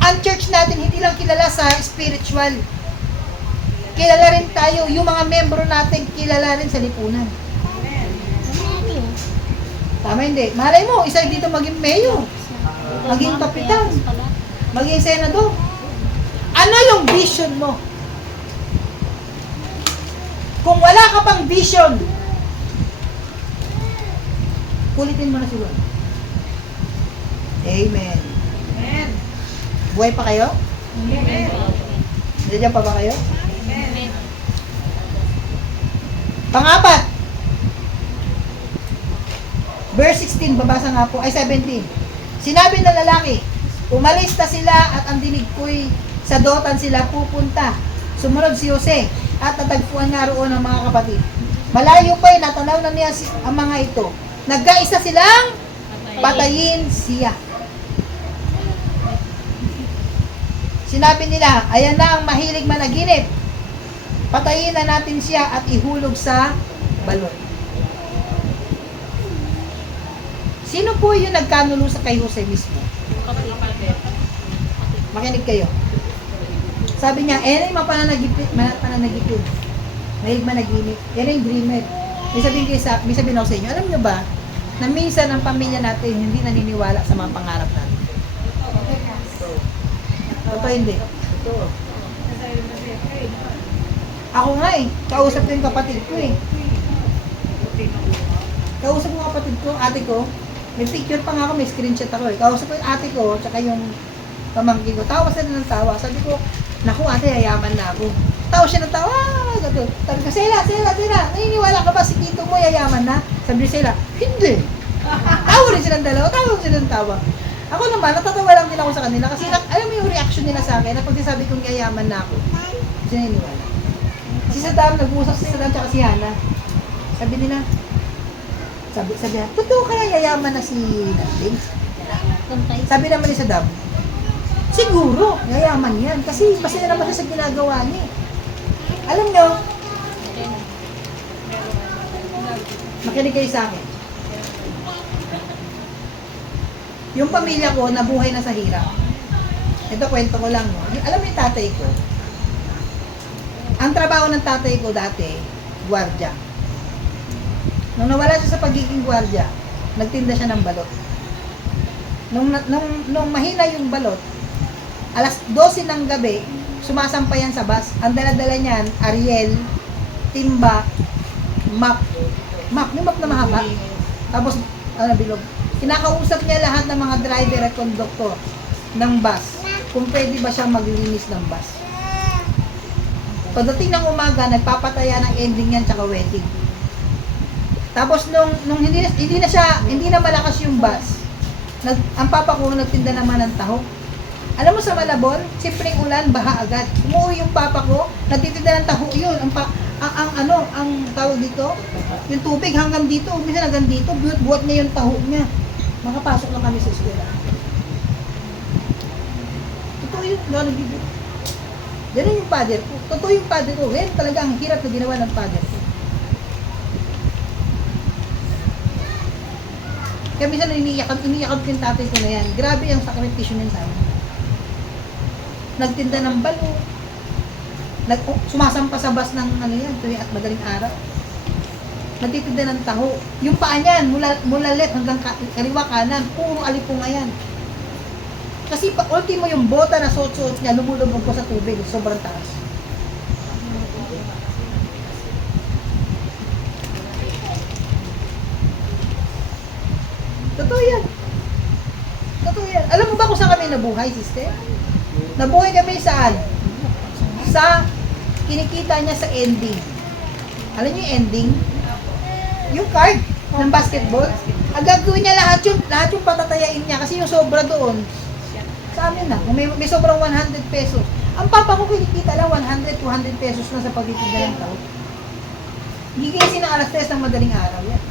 ang church natin hindi lang kilala sa spiritual. Kilala rin tayo, yung mga membro natin kilala rin sa lipunan. Tama hindi? Malay mo, isa dito maging mayor, maging kapitan, maging senador. Ano yung vision mo? Kung wala ka pang vision, kulitin mo na si Lord. Amen. Amen. Buhay pa kayo? Amen. Nandiyan pa ba kayo? Amen. Pang-apat. Verse 16, babasa nga po, ay 17. Sinabi ng lalaki, umalis na sila at ang dinig ko'y sa Dotan sila pupunta. Sumunod si Jose at natagpuan nga roon ang mga kapatid. Malayo pa natanaw na niya ang mga ito. Nagkaisa silang patayin siya. Sinabi nila, ayan na ang mahilig managinip. Patayin na natin siya at ihulog sa balon. Sino po yung nagkanulo sa kay Jose mismo? Makinig kayo. Sabi niya, yung mga pananagipin. Mahilig managinip. Yan yung dreamer. May sabihin ako sa inyo, alam niyo ba, na minsan ang pamilya natin hindi naniniwala sa mga pangarap natin. Totoo hindi. Ako nga kausap ko yung kapatid ko Kausap ko yung kapatid ko, ate ko, may picture pa nga ako, may screenshot ako Kausap ko yung ate ko, tsaka yung pamangkin ko. Tawa sila ng tawa. Sabi ko, naku ate, yayaman na ako. Tawa siya ng tawa, gato. Sabi ko, Sela, naniniwala ka ba si tito mo yayaman na? Sabi ni Sela, hindi. Tawa rin silang dalawa, tawa rin silang tawa. Ako naman, natatawa lang din ako sa kanila kasi alam mo yung reaction nila sa akin na pag sabi kong yayaman na ako, sininiwala. Si Saddam, nag-uusap si Saddam tsaka si Hana. Sabi nila, totoo kaya yayaman na si Dating? Sabi naman ni Saddam, siguro, yayaman yan. Kasi masaya naman siya sa ginagawa niya. Alam nyo, makinig kayo sa akin. Yung pamilya ko, nabuhay na sa hirap. Ito, kwento ko lang. No? Alam mo yung tatay ko? Ang trabaho ng tatay ko dati, gwardiya. Nung nawala siya sa pagiging gwardiya, nagtinda siya ng balot. Nung mahina yung balot, alas 12 ng gabi, sumasampayan sa bus. Ang dala-dala niyan, Ariel, timba, map. Yung map na mahaba. Tapos, bilog. Kinakausap niya lahat ng mga driver at conductor ng bus kung pwede ba siyang maglinis ng bus. Pagdating ng umaga, nagpapataya ng ending yan tsaka wedding. Tapos nung hindi na malakas yung bus, ang papa ko nagtinda naman ng taho. Alam mo sa Malabon, simpleng ulan, baha agad. Umuwi yung papa ko, nagtitinda ng taho yun. Ang tawag dito, yung tubig hanggang dito, minsan hanggang dito, buhat niya yung taho niya. Makapasok lang kami sa eskwela. Totoo yun, nagbibig. Ganun yung father ko. Totoo yung father ko. Ngayon talaga ang hirap na ginawa ng father ko. Kaya minsan iniiyakap yung tatay ko na yan. Grabe ang sakripisyo niya sa amin. Nagtinda ng balo. Sumasampa sa bus ng tuwing at madaling araw. Nagtitinda ng taho. Yung paa niyan, mula left hanggang kaliwa kanan, puro alipunga yan. Kasi ultimo yung bota na suot-suot niya, lumulubog ko sa tubig, sobrang taas. Totoo yan. Alam mo ba kung saan kami nabuhay, sister? Nabuhay kami saan? Sa kinikita niya sa ending. Alam niyo yung ending? Yung card ng basketball. Ang gagawin niya lahat yung patatayain niya kasi yung sobra doon. Sa amin na, kung may sobrang 100 pesos. Ang papa ko kinikita lang 100, 200 pesos na sa pagtitinda ng tao. Gigising ng alas 3 ng madaling araw yan.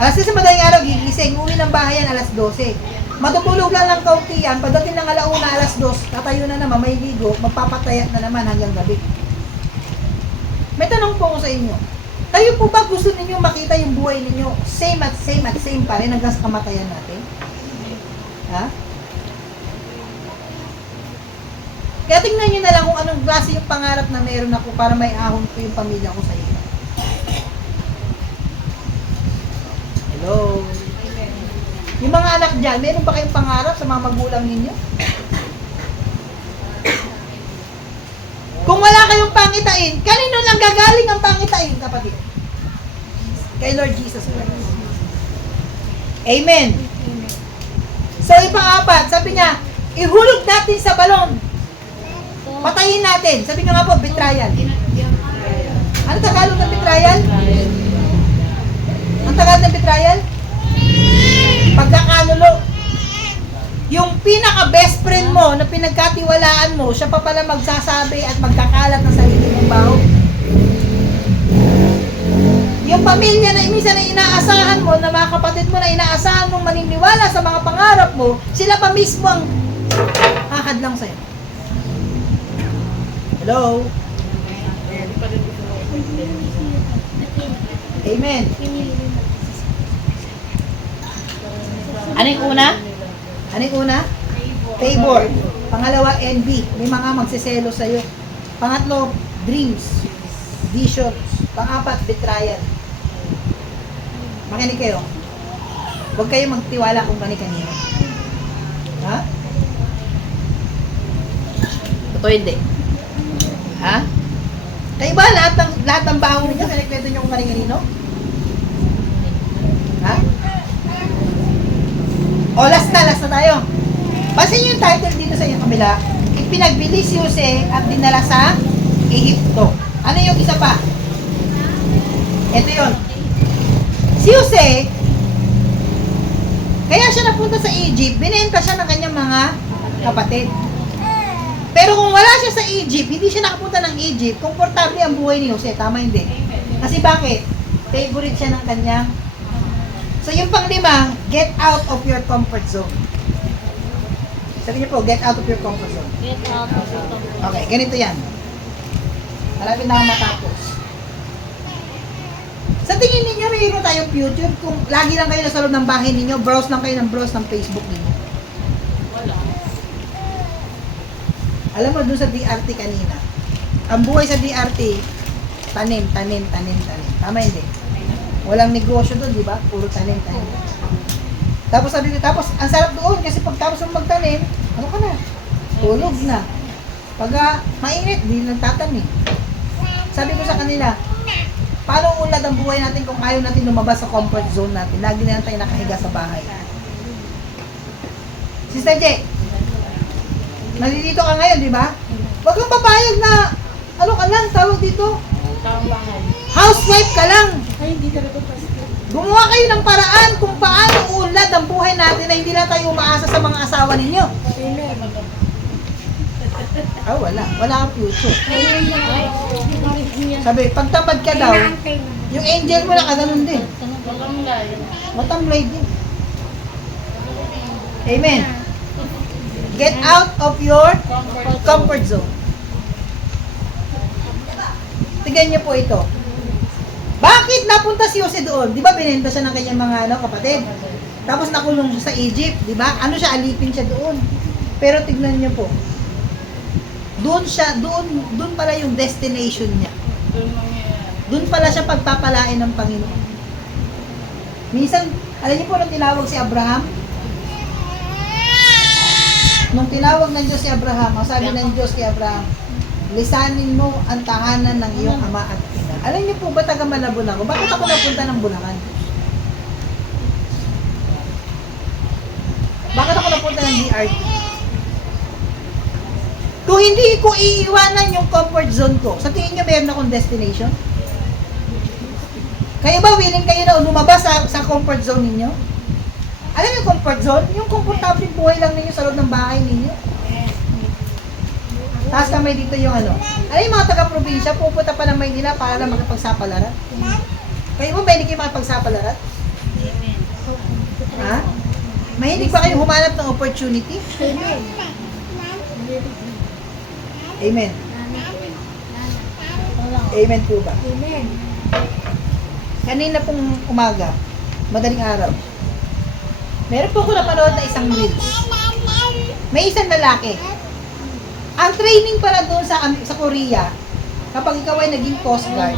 Alas 10 sa madaling araw, gigising. Uwi ng bahay yan, alas 12. Matutulog lang ng kaunti yan. Pagdating ng alauna, alas 2, tatayo na naman, may ligo, magpapatayat na naman hanggang gabi. May tanong po ako sa inyo. Kayo po ba gusto ninyo makita yung buhay ninyo same at same pa rin hanggang sa kamatayan natin? Ha? Kaya tingnan nyo na lang kung anong klase yung pangarap na meron ako para may ahon ko yung pamilya ko sa iyo. Hello? Yung mga anak dyan, meron ba kayong pangarap sa mga magulang ninyo? Kung wala kayong pangitain, kanino lang gagaling ang pangitain, kapatid? Kay Lord Jesus Christ. Amen. So, ipang-apat, sabi niya, ihulog natin sa balon. Patayin natin. Sabi niyo nga po, betrayal. Ano Tagalog ng betrayal? Ang Tagalog ng betrayal? Pagkakanulo. Yung pinaka-best friend mo na pinagkatiwalaan mo, siya pa pala magsasabi at magkakalat ng sarili mong baho. Yung pamilya na minsan na inaasahan mo, na mga kapatid mo na inaasahan mong maniniwala sa mga pangarap mo, sila pa mismo ang hakadlang sa'yo. Hello? Amen. Ano yung una? Ano yung una? Favor. Pangalawa, envy. May mga magsiselo sa'yo. Pangatlo, dreams. Visions. Pang-apat, betrayal. Makinig kayo. Huwag kayo magtiwala kung kani-kanino. Ha? Totoo hindi. Ha? Kayo ba lahat ng baho ninyo, kinikweto nyo kung kani-kanino? Ha? O, last na tayo. Basin yung title dito sa inyong kabila. Ipinagbili si Jose at dinala sa Ehipto. Ano yung isa pa? Ito yun. Si Jose, kaya siya napunta sa Egypt, binenta siya ng kanyang mga kapatid. Pero kung wala siya sa Egypt, hindi siya nakapunta ng Egypt, komportable ang buhay ni Jose. Tama hindi? Kasi bakit? Favorite siya ng kanyang. So yung pang-lima, get out of your comfort zone. Sabi niyo po, get out of your comfort zone. Get out of the top. Okay, ganito yan. Malapit na akong matapos. Sa tingin ninyo, mayroon tayong future kung lagi lang kayo nasa loob ng bahay ninyo, browse lang kayo ng browse ng Facebook ninyo. Wala. Alam mo, dun sa DRT kanina, ang buhay sa DRT, tanim. Tama hindi? Walang negosyo doon, di ba? Puro tanim. Tapos sabi ko, ang sarap doon kasi pagtapos mo magtanim, ano ka na? Tulog na. Pag mainit, di nagtatanim. Sabi ko sa kanila, paano ulad ang buhay natin kung ayaw natin lumabas sa comfort zone natin? Lagi na lang tayo nakahiga sa bahay. Sister J, nandito ka ngayon, di ba? Huwag kang papayag na, ano ka lang, tawag dito? Tambangan. Housewife ka lang. Ay, hindi talaga pasto. Gumawa kayo ng paraan kung paano ulad ang buhay natin na hindi lang tayo umaasa sa mga asawa ninyo. Wala. Wala kang future. Sabi, pagtamad ka daw, yung angel mo nakaganon din. Matamlay. Matamlay din. Amen. Get out of your comfort zone. Tignan niyo po ito. Bakit napunta si Jose doon? Di ba binenta siya ng kanyang mga kapatid? Tapos nakulong siya sa Egypt, di ba? Ano siya, alipin siya doon. Pero tignan niyo po. Doon pala yung destination niya. Doon pala siya pagpapalain ng Panginoon. Minsan, alam niyo po nung tinawag si Abraham? Nung tinawag ng Diyos si Abraham, ang sabi ng Diyos kay Abraham, lisanin mo ang tahanan ng iyong ama at ina. Alam niyo po ba taga Malabon ako? Bakit ako napunta ng Bulacan? Bakit ako napunta ng DRT? Kung hindi ko iiwanan yung comfort zone ko, sa tingin niyo meron akong destination? Kayo ba willing kayo na lumabas sa comfort zone ninyo? Alam niyo comfort zone? Yung komportable buhay lang ninyo sa loob ng bahay ninyo. Tapos kamay dito yung ano. Alam yung mga taga-probinsya, pupunta pa ng Maynila para lang makipagsapalaran. Kayo mo ba hindi kayo makipagsapalaran? Ha? Mahilig ba kayo humanap ng opportunity? Amen. Amen po ba? Amen. Kanina pong umaga, madaling araw, meron po ko napanood na isang reels. May isang lalaki. Ang training pala doon sa Korea, kapag ikaw ay naging Coast Guard,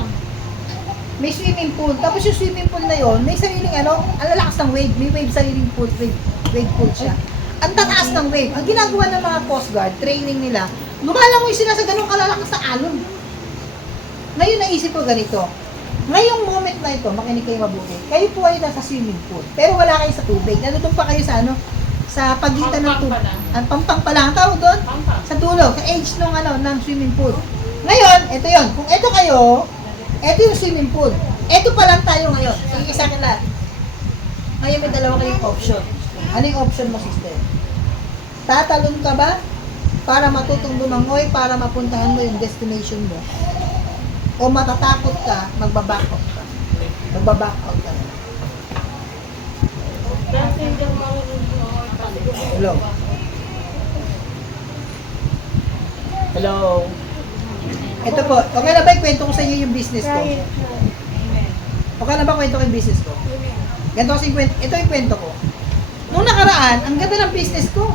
may swimming pool. Tapos yung swimming pool na yon, may sariling ang lalakas ng wave. May wave sariling pool, wave pool siya. Ang tataas ng wave. Ang ginagawa ng mga Coast Guard, training nila, lumalangoy sila sa ganung kalalakas na alon. Ngayon naisip ko ganito. Ngayong moment na ito, makinig kayo mabuti. Kayo po ay nasa swimming pool, pero wala kayo sa tubig. Nandun pa kayo sa sa pagitan ng tubig. Ang pampang pala ang tawag doon? Sa dulo, sa edge ng swimming pool. Ngayon, ito yon. Kung ito kayo, ito yung swimming pool. Ito pa lang tayo ngayon. Sige sa akin lahat. Ngayon may dalawa kayong option. Ano yung option mo, sister? Tatalon ka ba para matutong lumangoy, para mapuntahan mo yung destination mo? O matatakot ka, magbaback out ka? Magbaback out ka. Hello? Hello? Ito po, okay na ba ikwento ko sa inyo yung business ko? Okay na ba kwento ko yung business ko? Ganito kasi ito yung kwento ko. Nung nakaraan, ang ganda ng business ko.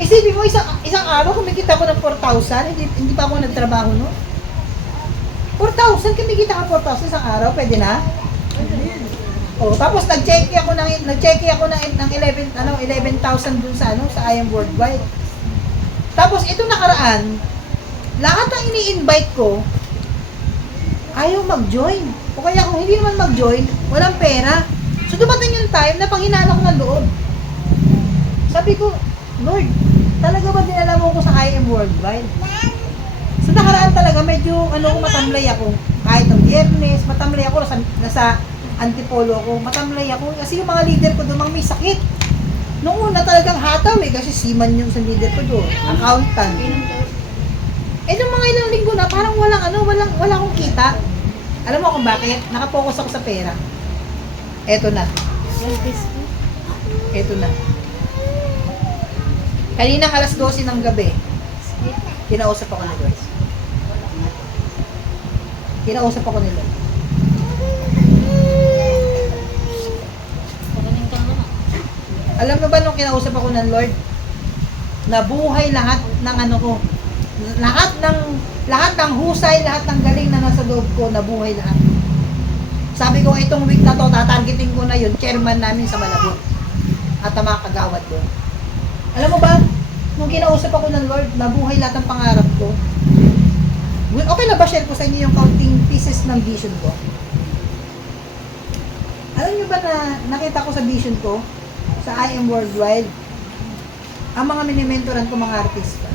Isipin mo, isang araw kumikita ko ng 4,000, hindi pa ako nagtrabaho no? 4,000, kumikita ka 4,000 isang araw, pwede na? Oh, tapos nag-check ako ng 11,000 dun sa I Am Worldwide. Tapos ito nakaraan, lahat ng ini-invite ko, ayaw mag-join. O kaya kung hindi naman mag-join, walang pera. So dumating yung time na panghinala ko ng loob. Sabi ko, Lord, talaga ba dinala mo ko sa I Am Worldwide? So nakaraan talaga, medyo matamlay ako. Kahit ng Biyernes, matamlay ako, nasa Antipolo ako, matamlay ako. Kasi yung mga leader ko doon, may sakit. Noong una talagang hataw kasi seaman yung sa leader ko doon, accountant. Nung mga ilang linggo na, parang wala akong kita. Alam mo kung bakit? Nakapokus ako sa pera. Eto na. Kaninang alas 12 ng gabi, kinausap ako ni Lord. Alam mo ba nung kinausap ako ng Lord, nabuhay lahat ng lahat ng husay, lahat ng galing na nasa loob ko, nabuhay lahat. Sabi ko, itong week na to, tatargeting ko na yun, chairman namin sa Malabon. At ang mga kagawad doon. Alam mo ba, nung kinausap ako ng Lord, nabuhay lahat ng pangarap ko. Okay na ba share ko sa inyo yung counting pieces ng vision ko? Alam niyo ba na nakita ko sa vision ko, sa I Am Worldwide, ang mga minimentoran ko mga artista.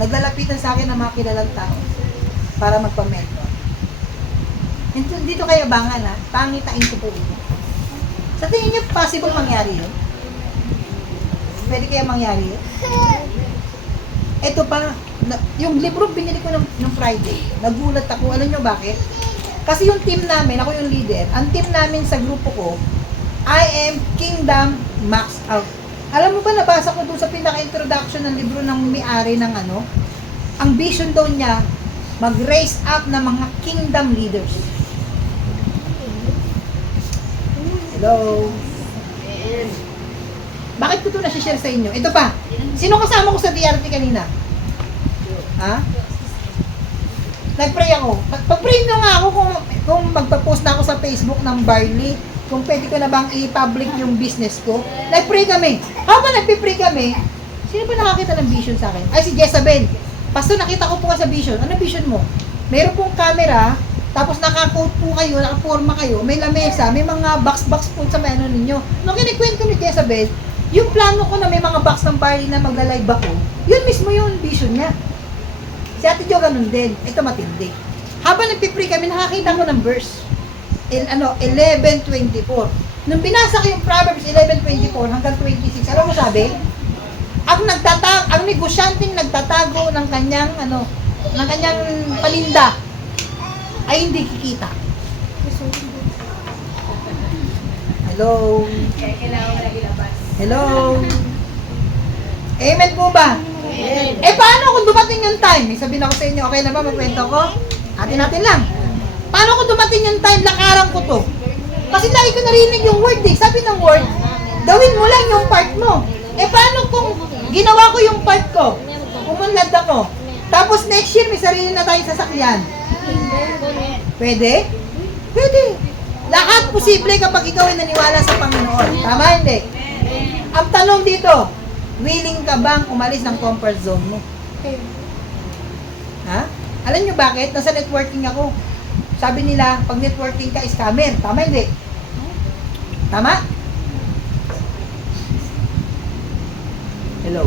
Naglalapitan sa akin ng mga kilalang tao para magpa-mentor. Dito kayo abangan pangitain ko po ito. Sa tingin niyo, possible mangyari yun? Pwede kaya mangyari yun? Ito pa, yung libro binili ko ng Friday. Nagulat ako. Alam niyo bakit? Kasi yung team namin, ako yung leader, ang team namin sa grupo ko, I Am Kingdom Max Out. Alam mo ba, nabasa ko doon sa pinaka-introduction ng libro ng may-ari ng ang vision daw niya, mag-raise up ng mga kingdom leaders. Hello? Bakit ko ito na-share sa inyo? Ito pa, sino kasama ko sa DRT kanina? Ha? Nag-pray ako. Pag-pray nyo nga ako kung magpa-post na ako sa Facebook ng Barley, kung pwede ko na bang i-public yung business ko. Nag-pray kami. Habang nagpipray kami, sino ba nakakita ng vision sa akin? Ay, si Jezabel. Pastor, nakita ko po sa vision. Ano vision mo? Meron pong camera, tapos naka-coat po kayo, naka-forma kayo, may lamesa, may mga box po sa menu ninyo. Nung kinikwento ni Jezabel, yung plano ko na may mga box ng Barley na magla-live ako, yun mismo yung vision niya. Si Ate Jo ganun din. Ito matindi. Habang nagpipray kami, nakakita ko ng verse. 11:24. Nung binasa ko yung Proverbs 11:24 hanggang 26, alam mo sabi? Ang negosyanteng nagtatago ng kanyang paninda ay hindi kikita. Hello? Kaya kailangan mo na ilabas. Hello? Amen po ba? Eh, paano kung dumating yung time? May sabihin ako sa inyo, okay na ba magkwento ko? Atin natin lang. Paano kung dumating yung time, lakaran ko to? Kasi lagi ko narinig yung word eh. Sabi ng word, gawin mo lang yung part mo. Eh, paano kung ginawa ko yung part ko? Umunlad ako. Tapos next year, may sarili na tayong sasakyan. Pwede? Pwede. Lahat posible kapag ikaw ay naniwala sa Panginoon. Tama, hindi? Ang tanong dito, willing ka bang umalis ng comfort zone mo? Ha? Alam nyo bakit? Nasa networking ako. Sabi nila, pag networking ka, scammer. Tama, hindi? Tama? Hello?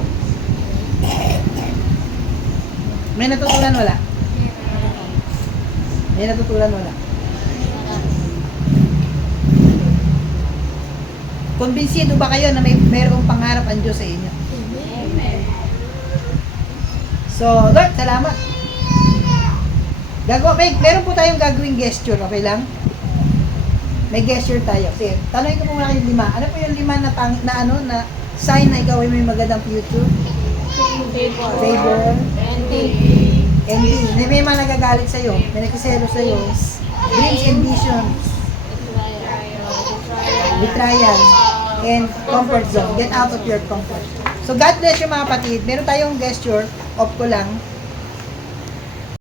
May natutunan wala? May natutunan wala? Kumbinsido ba kayo na mayroong pangarap ang Diyos sa inyo? So, Lord, salamat. Meron po tayong gagawing gesture, okay lang? May gesture tayo. Sige, tanongin ko muna kayong 5. Ano po yung 5 na sign na ikaw ay may magandang future? Favor. Envy. May mga nagagalit sa'yo. May nagkiselo sa'yo. Dreams and visions. Betrayal. And comfort zone. Get out of your comfort. So, God bless you mga kapatid. Meron tayong gesture. Off ko lang.